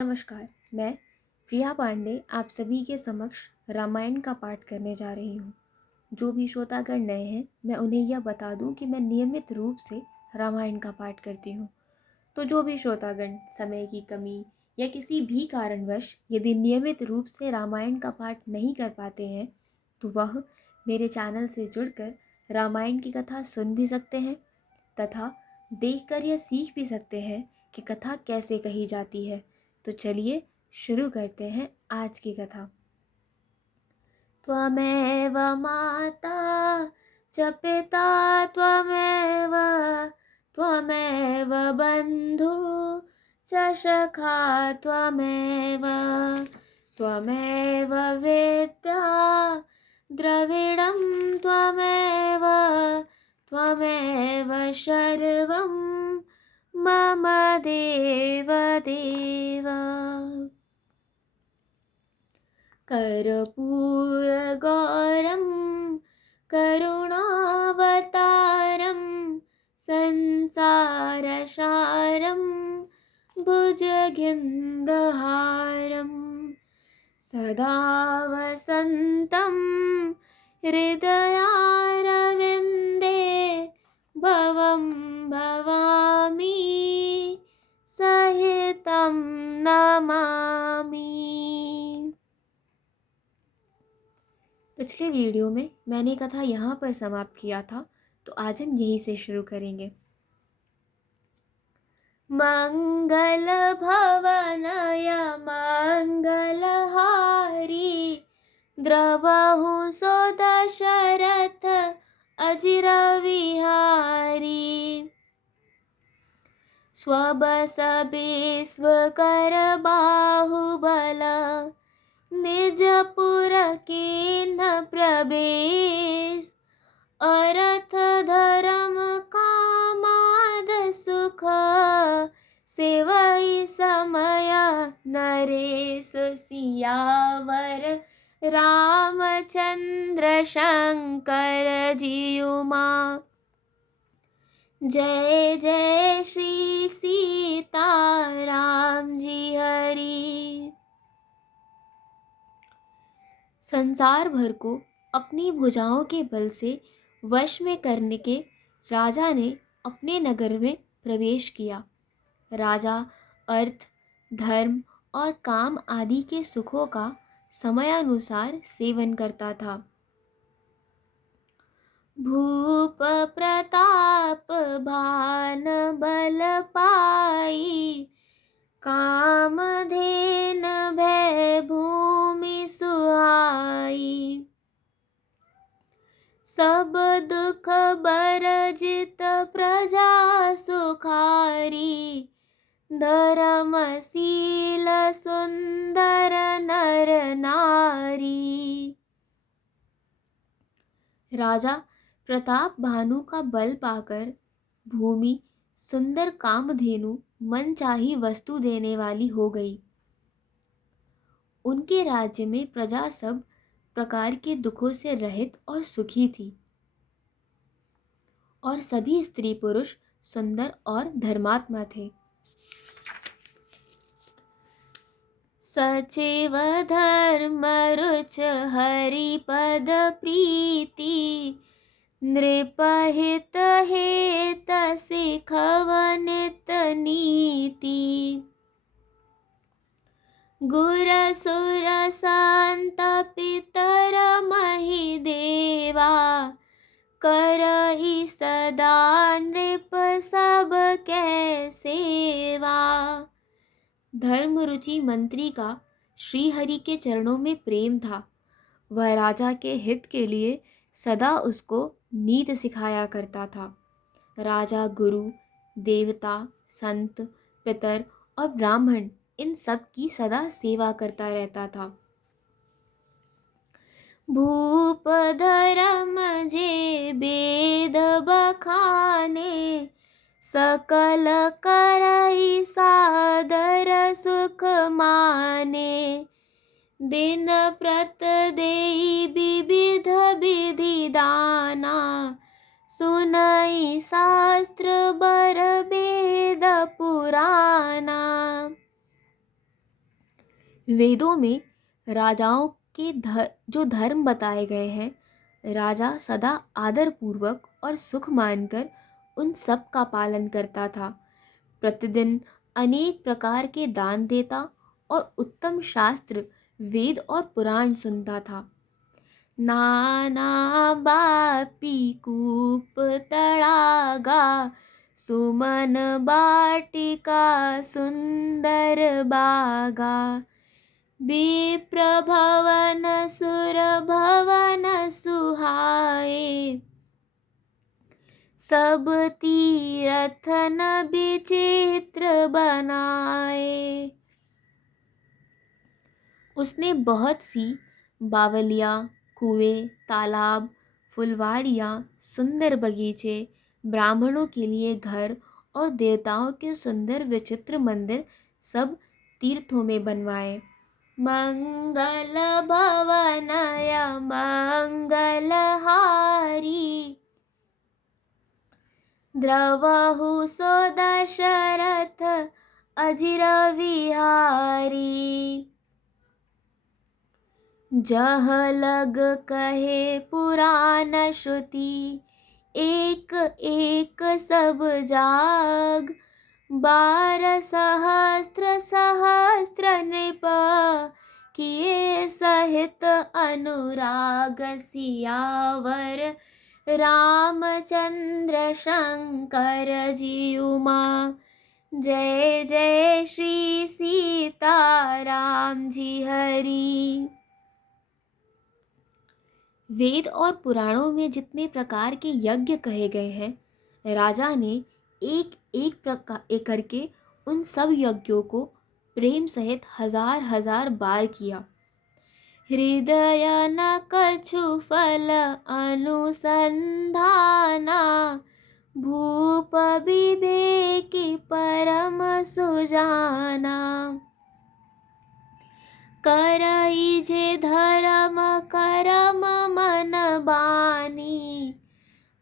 नमस्कार, मैं प्रिया पांडे आप सभी के समक्ष रामायण का पाठ करने जा रही हूँ। जो भी श्रोतागण नए हैं, मैं उन्हें यह बता दूँ कि मैं नियमित रूप से रामायण का पाठ करती हूँ। तो जो भी श्रोतागण समय की कमी या किसी भी कारणवश यदि नियमित रूप से रामायण का पाठ नहीं कर पाते हैं, तो वह मेरे चैनल से जुड़कर रामायण की कथा सुन भी सकते हैं तथा देखकर यह सीख भी सकते हैं कि कथा कैसे कही जाती है। तो चलिए शुरू करते हैं आज की कथा। त्वमेव माता च पिता त्वमेव त्वमेव बन्धु च सखा त्वमेव त्वमेव विद्या द्रविडं त्वमेव त्वमेव सर्वं मम देव देव। कर्पूरगौरं करुणावतारं संसारसारं भुजगेन्द्रहारं सदा वसन्तं हृदयारविन्दे भवं भवामि सहितं नमामि। पिछले वीडियो में मैंने कथा यहाँ पर समाप्त किया था, तो आज हम यहीं से शुरू करेंगे। मंगल भवनय मंगलहारी द्रवहु सो दशरथ अजिर विहारी स्वबस विश्वकर बाहुबल निजपुर कीन प्रवेश अर्थ धर्म कामाद सुख सेवई समय नरेश सियावर रामचंद्र शंकर जीयुमा जय जय श्री सीताराम जी हरि। संसार भर को अपनी भुजाओं के बल से वश में करने के राजा ने अपने नगर में प्रवेश किया। राजा अर्थ धर्म और काम आदि के सुखों का समयानुसार सेवन करता था। भूप प्रताप भान बल पाई कामधेन भय भूमि सुहाई सब दुख बरजित प्रजा सुखारी धर्मशील सुंदर नर नारी। राजा प्रताप भानु का बल पाकर भूमि सुंदर कामधेनु मनचाही वस्तु देने वाली हो गई। उनके राज्य में प्रजा सब प्रकार के दुखों से रहित और सुखी थी और सभी स्त्री पुरुष सुंदर और धर्मात्मा थे। सचेव धर्म रुच हरिपद प्रीति नृपहित हेत सिखवनित नीति गुर सुर संत पितर महि देवा करई सदा नृप सब कै सेवा। धर्म रुचि मंत्री का श्री हरि के चरणों में प्रेम था। वह राजा के हित के लिए सदा उसको नीति सिखाया करता था। राजा गुरु देवता संत पितर और ब्राह्मण इन सब की सदा सेवा करता रहता था। भूप धर्म जे वेद बखाने सकल करई सादर सुख माने दिन प्रत देई विविध विधि दाना सुनई शास्त्र बर वेद पुराना। वेदों में राजाओं के जो धर्म बताए गए हैं, राजा सदा आदर पूर्वक और सुख मानकर उन सब का पालन करता था। प्रतिदिन अनेक प्रकार के दान देता और उत्तम शास्त्र, वेद और पुराण सुनता था। नाना बापी कूप तड़ागा, सुमन बाटिका सुंदर बागा, विप्र भवन सुर भवन सुहाए, सब तीरथ न विचित्र बनाए। उसने बहुत सी बावलियाँ, कुएं, तालाब, फुलवाड़ियाँ, सुंदर बगीचे, ब्राह्मणों के लिए घर और देवताओं के सुंदर विचित्र मंदिर सब तीर्थों में बनवाए। मंगल भवनय मंगलहारी, द्रवहु सो दशरथ अजिर विहारी। जह लग कहे पुराण श्रुति, एक एक सब जाग, 12 सहस्त्र नृप, किए सहित अनुराग, सियावर रामचंद्र शंकर जी उमा, जय जय श्री सीताराम जी हरि। वेद और पुराणों में जितने प्रकार के यज्ञ कहे गए हैं, राजा ने एक एक प्रकार करके उन सब यज्ञों को प्रेम सहित हजार हजार बार किया। हृदय न कछु फल अनुसंधाना, भूप विवेकी परम सुजाना, करई जे धर्म करम मन बानी,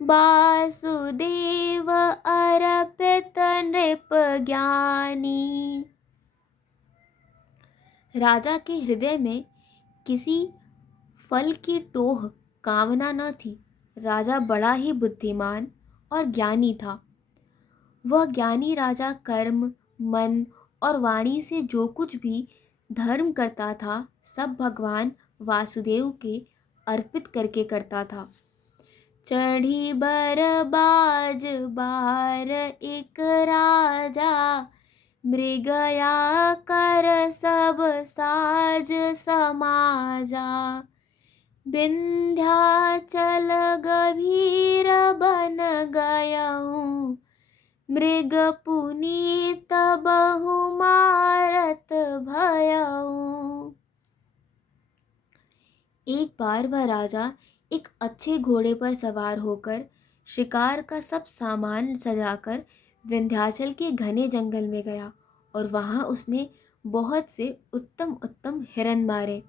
वासुदेव अर्पित नृप ज्ञानी। राजा के हृदय में किसी फल की टोह कामना न थी। राजा बड़ा ही बुद्धिमान और ज्ञानी था। वह ज्ञानी राजा कर्म, मन और वाणी से जो कुछ भी धर्म करता था, सब भगवान वासुदेव के अर्पित करके करता था। चढ़ी बर बाज बार एक राजा, मृगया कर सब साज समाजा, विंध्याचल गभीर बन गयहूँ, मृग पुनीत बहु मारत भयहूँ। एक बार वह राजा एक अच्छे घोड़े पर सवार होकर शिकार का सब सामान सजाकर विंध्याचल के घने जंगल में गया और वहां उसने बहुत से उत्तम उत्तम हिरन मारे।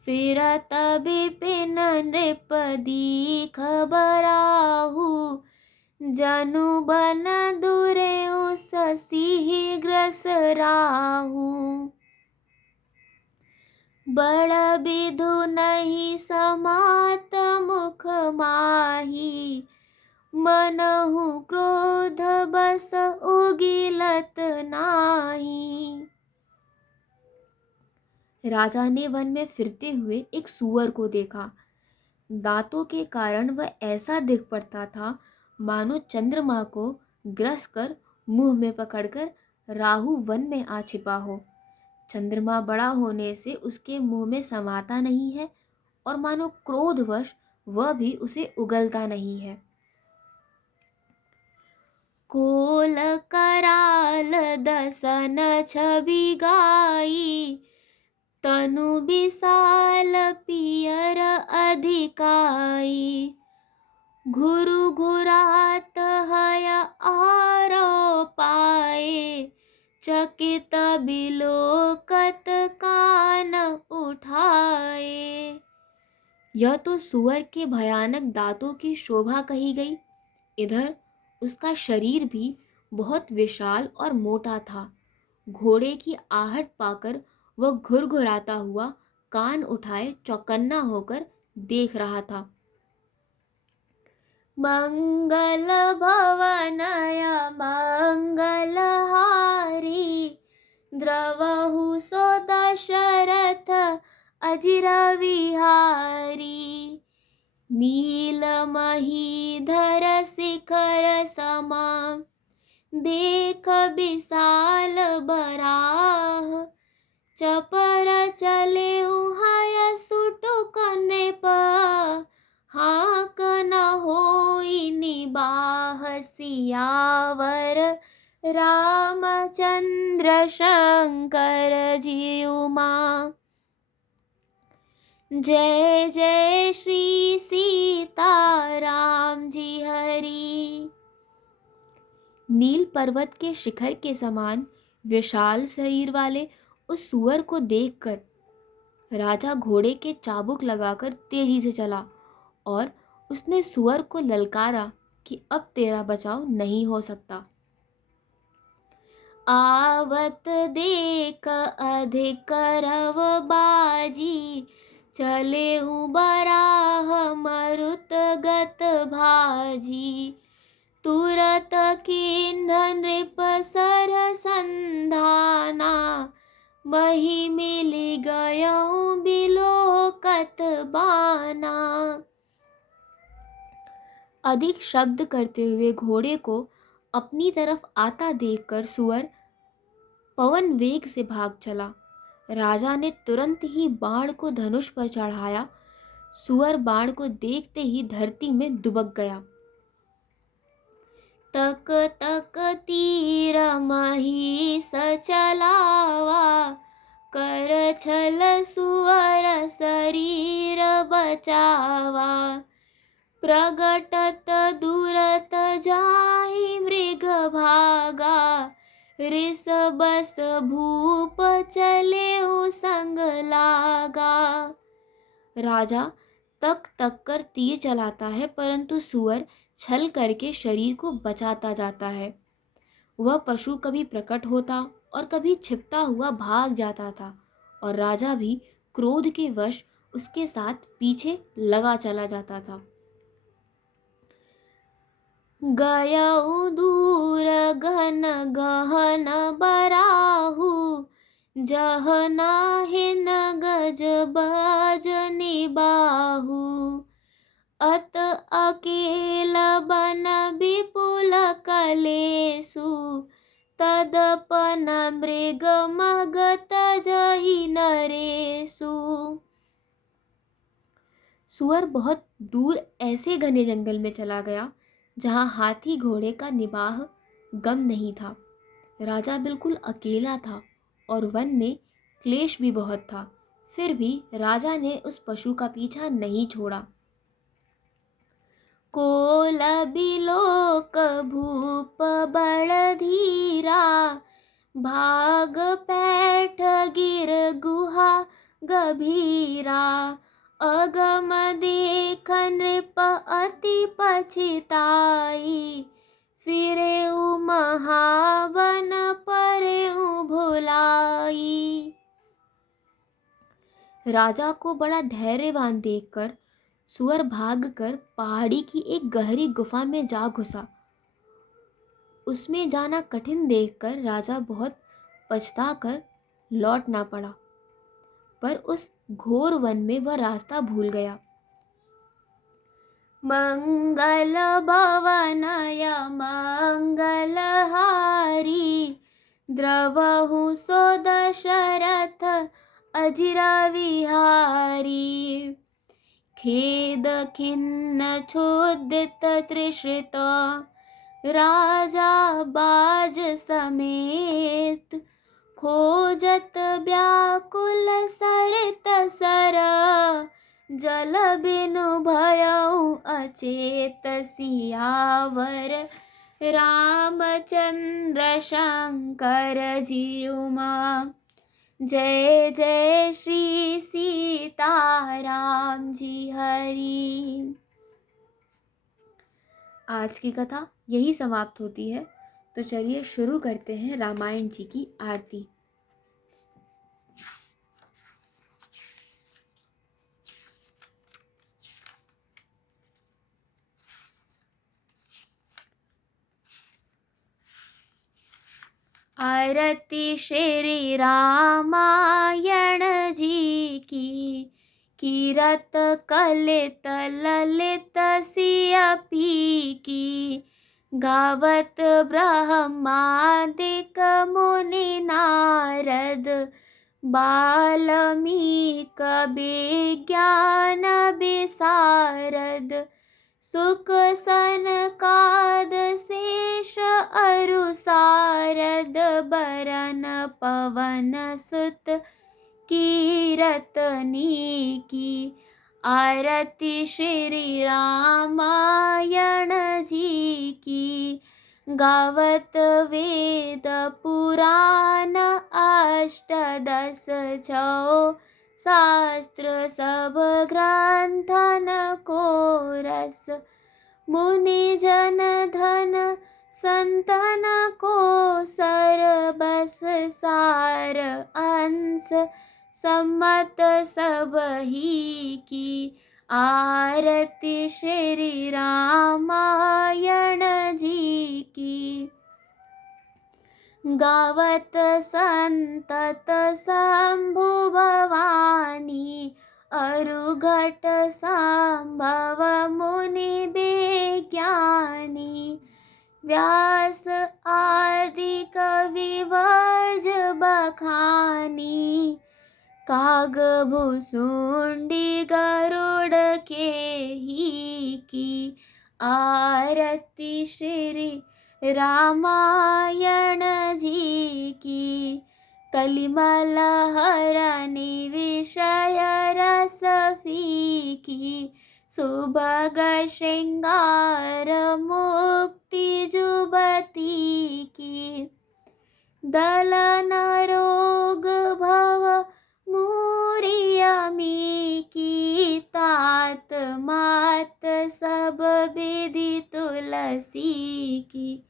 फिरत बिपिन नृप दीख बराहु, जनु बन दूरे उस सिंह ग्रस राहु, बड़ विधु नहीं समात मुख माही, मनहु क्रोध बस उगिलत नाही। राजा ने वन में फिरते हुए एक सूअर को देखा। दांतों के कारण वह ऐसा दिख पड़ता था मानो चंद्रमा को ग्रस कर मुंह में पकड़कर राहु वन में आ छिपा हो। चंद्रमा बड़ा होने से उसके मुंह में समाता नहीं है और मानो क्रोधवश वह भी उसे उगलता नहीं है। कोल कराल दसन छवि गाई, तनु विशाल पियर अधिकाई, घुरु घुरात हय आरो पाए, चकित बिलोकत कान उठाए। यह तो सुअर के भयानक दांतों की शोभा कही गई। इधर उसका शरीर भी बहुत विशाल और मोटा था। घोड़े की आहट पाकर वह घुरघुराता हुआ कान उठाए चौकन्ना होकर देख रहा था। मंगल भवनय मंगलहारी, द्रवहु सो दशरथ अजिर विहारी। नीलमहीधर शिखर समा, देख विशाल बराह। चपर चले हय सुटुक नृप, हाक न होई निबाह। सियावर रामचंद्र शंकर जीउ मां। जय जय श्री सीताराम जी हरि। नील पर्वत के शिखर के समान विशाल शरीर वाले उस सुअर को देखकर राजा घोड़े के चाबुक लगाकर तेजी से चला और उसने सुअर को ललकारा कि अब तेरा बचाव नहीं हो सकता। आवत देख अधिक रव बाजी, चले बराह मरुत गत भाजी। तुरत किन्ह नृप सर संधाना, मही मिली गयऊ बिलोकत बाना। अधिक शब्द करते हुए घोड़े को अपनी तरफ आता देखकर सुअर पवन वेग से भाग चला। राजा ने तुरंत ही बाण को धनुष पर चढ़ाया। सुअर बाण को देखते ही धरती में दुबक गया। तक तक तीर महिष चलावा, कर छल सुअर शरीर बचावा। प्रगटत दूरत जाहि मृग भागा, रिस बस भूप चले संग लागा। राजा तक तक कर तीर चलाता है, परंतु सुअर छल करके शरीर को बचाता जाता है। वह पशु कभी प्रकट होता और कभी छिपता हुआ भाग जाता था और राजा भी क्रोध के वश उसके साथ पीछे लगा चला जाता था। गयऊ दूर घन गहन बराहु, जह नाहिन गज बाज निबाहु। अत अकेल बन विपुल कलेसु, तदपन मृग मगत जहि नरेसु। सुअर बहुत दूर ऐसे घने जंगल में चला गया जहाँ हाथी घोड़े का निबाह गम नहीं था। राजा बिल्कुल अकेला था और वन में क्लेश भी बहुत था। फिर भी राजा ने उस पशु का पीछा नहीं छोड़ा। कोल बिलोक भूप बड़ धीरा, भाग पैठ गिर गुहा गभीरा। अगम देख नृप अति पछिताई, फिरेउ महावन परेउ भुलाई। राजा को बड़ा धैर्यवान देखकर सुअर भागकर पहाड़ी की एक गहरी गुफा में जा घुसा। उसमें जाना कठिन देखकर राजा बहुत पछताकर लौटना पड़ा, पर उस घोर वन में वह रास्ता भूल गया। मंगल भवनय मंगलहारी, द्रवहु सो दशरथ अजिर विहारी। खेद खिन्न क्षुदित तृषित, राजा बाज समेत। खोजत व्याकुल सरित सर, जल बिनु भयउ अचेत। सियावर रामचंद्र शंकर जीउ मां। जय जय श्री सीताराम जी हरि। आज की कथा यही समाप्त होती है। तो चलिए शुरू करते हैं रामायण जी की आरती। आरती श्री रामायण जी की, कीरत कलित ललित सियपी की, गावत ब्रह्मादिक मुनि नारद, बाल्मीक विज्ञान विशारद, सुक सनकाद शेष अरु सारद, बरन पवन सुत कीरतनी की, आरती श्री रामायण जी की, गावत वेद पुराण अष्टदश छौ, शास्त्र सब ग्रंथन को रस, मुनि जन धन संतन को सरबस सार, अंश सम्मत सब ही की, आरती श्री रामायण जी की, गावत संतत शंभु भवानी, अरुघट संभव मुनि विज्ञानी, व्यास आदि कवि वर्ज बखानी, काग भुसुंडी गरुड़ के ही की, आरती श्री रामायण जी की, कलिमल हरनि विषय रस फीकी, सुभग श्रृंगार मुक्ति जुबती की, दलन रोग भव मूरियमी की, तात मात सब विधि तुलसी की,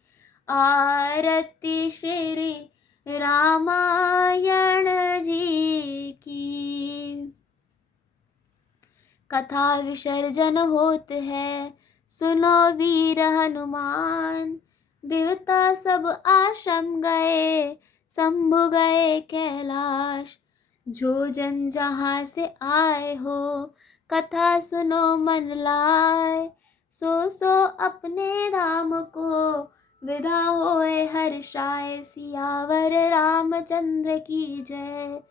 आरती श्री रामायण जी की। कथा विसर्जन होत है, सुनो वीर हनुमान, देवता सब आश्रम गए, शंभु गए कैलाश, जो जन जहाँ से आए हो, कथा सुनो मन लाए, सो अपने धाम को विदा होए हर्षाए, सियावर रामचंद्र की जय,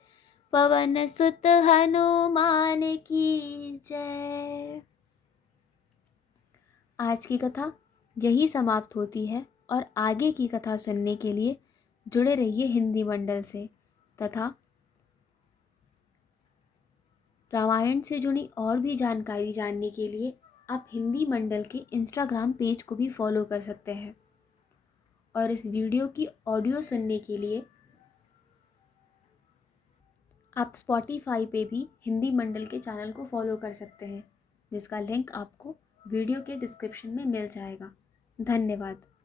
पवन सुत हनुमान की जय। आज की कथा यही समाप्त होती है और आगे की कथा सुनने के लिए जुड़े रहिए हिंदी मंडल से, तथा रामायण से जुड़ी और भी जानकारी जानने के लिए आप हिंदी मंडल के इंस्टाग्राम पेज को भी फॉलो कर सकते हैं। और इस वीडियो की ऑडियो सुनने के लिए आप स्पॉटिफाई पे भी हिंदी मंडल के चैनल को फॉलो कर सकते हैं, जिसका लिंक आपको वीडियो के डिस्क्रिप्शन में मिल जाएगा। धन्यवाद।